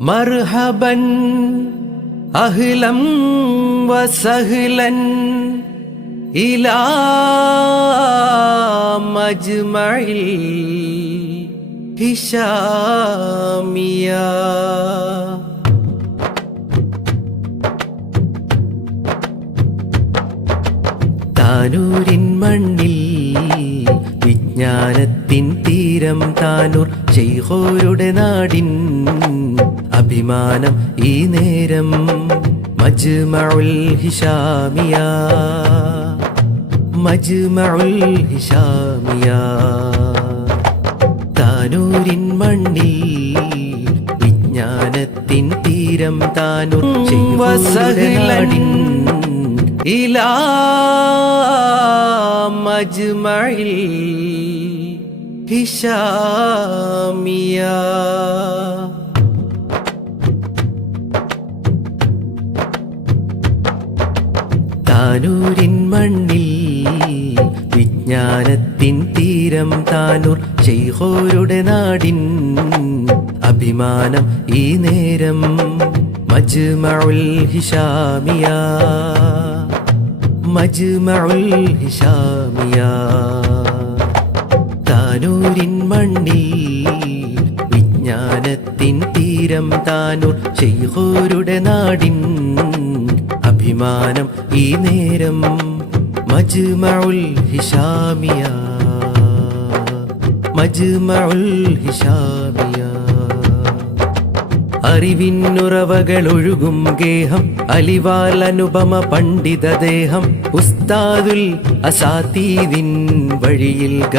മർഹബൻ അഹ്ലം വസഹ്ലൻ ഇലാ മജ്മഇൽ ഹിശാമിയ. താനൂരിൻ മണ്ണിൽ വിജ്ഞാനത്തിൻ തീരം താനൂർ ശൈഖോരുടെ നാടിൻ അഭിമാനം ഈ നേരം മജ്മഉൽ ഹിശാമിയ, മജ്മഉൽ ഹിശാമിയ. താനൂരിൻ മണ്ണിൽ വിജ്ഞാനത്തിൻ തീരം താനൂർ ശൈഖോരുടെ നാടിൻ ഇലാ മജ്മഇൽ ഹിശാമിയ. താനൂരിൻ മണ്ണിൽ വിജ്ഞാനത്തിൻ തീരം താനൂർ ശൈഖോരുടെ നാടിൻ അഭിമാനം ഈ നേരം മജ്മഉൽ ഹിശാമിയ, മജ്മഉൽ ഹിശാമിയ. താനൂരിൻ മണ്ണിൽ വിജ്ഞാനത്തിൻ തീരം താനൂർ ശൈഖോരുടെ നാടിൻ അഭിമാനം ഈ നേരം മജ്മഉൽ ഹിശാമിയ, മജ്മഉൽ ഹിശാമിയ. അറിവിന്നുറവകൾ ഒഴുകും ഗേഹം അലിവാൽ അനുപമ പണ്ഡിത ദേഹം ഉസ്താദുൽ അസാതീദിൻ വഴിയിൽ